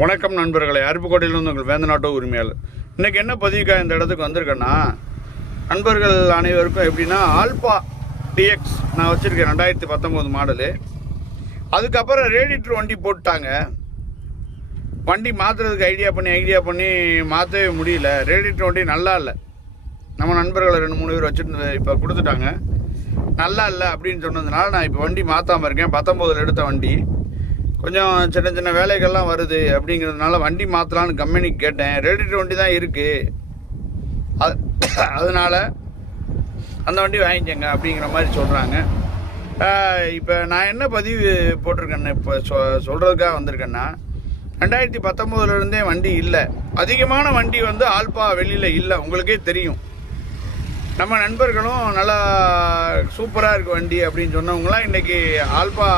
வணக்கம் நண்பர்களே, அருப்புக்கோட்டையிலிருந்து உங்கள் வேந்தநாட்டோ உரிமையாளர். இன்றைக்கி என்ன பதிவுக்காக இந்த இடத்துக்கு வந்திருக்கேன்னா, நண்பர்கள் அனைவருக்கும் எப்படின்னா ஆல்பா டிஎக்ஸ் நான் வச்சுருக்கேன் 2019 மாடலு. அதுக்கப்புறம் ரேடியேட்டர் வண்டி போட்டாங்க. வண்டி மாற்றுறதுக்கு ஐடியா பண்ணி மாற்றவே முடியல. ரேடியேட்டர் வண்டி நல்லா இல்லை. நம்ம நண்பர்களை 2-3 பேர் வச்சுட்டு இப்போ கொடுத்துட்டாங்க. நல்லா இல்லை அப்படின்னு சொன்னதுனால நான் இப்போ வண்டி மாற்றாமல் இருக்கேன். 19 எடுத்த வண்டி கொஞ்சம் சின்ன வேலைகள்லாம் வருது அப்படிங்கிறதுனால வண்டி மாற்றலான்னு கம்பெனிக்கு கேட்டேன். ரேடியேட்டர் வண்டி தான் இருக்குது, அதனால் அந்த வண்டி வாங்கிக்கங்க அப்படிங்கிற மாதிரி சொல்கிறாங்க. இப்போ நான் என்ன பதிவு போட்டிருக்கேன்னு இப்போ சொல்கிறதுக்காக வந்திருக்கேன்னா, 2019 வண்டி இல்லை. அதிகமான வண்டி ஆல்பா வெளியில் இல்லை, உங்களுக்கே தெரியும். நம்ம நண்பர்களும் நல்லா சூப்பராக இருக்குது வண்டி அப்படின்னு சொன்னவங்களாம் இன்றைக்கி ஆல்பா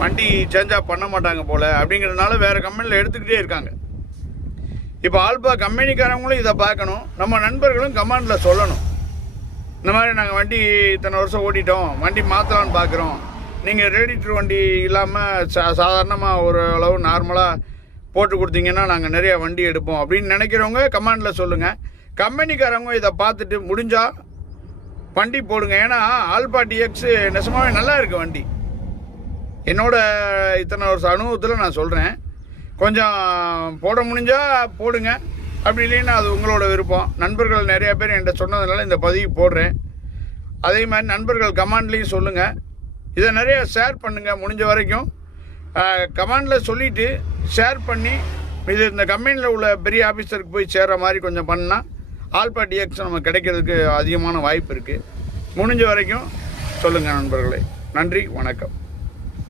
வண்டி சேஞ்சாக பண்ண மாட்டாங்க போல் அப்படிங்கிறதுனால வேறு கம்பெனியில் எடுத்துக்கிட்டே இருக்காங்க. இப்போ ஆல்பா கம்பெனிக்காரங்களும் இதை பார்க்கணும், நம்ம நண்பர்களும் கமாண்டில் சொல்லணும். இந்த மாதிரி நாங்கள் வண்டி இத்தனை வருஷம் ஓட்டிட்டோம், வண்டி மாற்றலான்னு பார்க்குறோம், நீங்கள் ரேடியேட்டர் வண்டி இல்லாமல் சாதாரணமாக ஒரு அளவு நார்மலாக போட்டு கொடுத்தீங்கன்னா நாங்கள் நிறையா வண்டி எடுப்போம் அப்படின்னு நினைக்கிறவங்க கமாண்டில் சொல்லுங்கள். கம்பெனிக்காரங்க இதை பார்த்துட்டு முடிஞ்சால் வண்டி போடுங்க. ஏன்னா ஆல்பா டிஎக்ஸ் நெசமாகவே நல்லா இருக்குது வண்டி. என்னோட இத்தனை வருஷம் அனுபவத்தில் நான் சொல்கிறேன். கொஞ்சம் போட முடிஞ்சால் போடுங்க, அப்படி இல்லைன்னா அது உங்களோட விருப்பம். நண்பர்கள் நிறையா பேர் என்கிட்ட சொன்னதுனால இந்த பதிவு போடுறேன். அதே மாதிரி நண்பர்கள் கமாண்ட்லேயும் சொல்லுங்கள். இதை நிறையா ஷேர் பண்ணுங்கள் முடிஞ்ச வரைக்கும். கமாண்டில் சொல்லிவிட்டு ஷேர் பண்ணி இது இந்த கம்பெனியில் உள்ள பெரிய ஆஃபீஸருக்கு போய் சேர்கிற மாதிரி கொஞ்சம் பண்ணால் ஆல்பா டிஎக்ஸ் நம்ம கிடைக்கிறதுக்கு அதிகமான வாய்ப்பு இருக்குது. முடிஞ்ச வரைக்கும் சொல்லுங்கள் நண்பர்களே. நன்றி, வணக்கம்.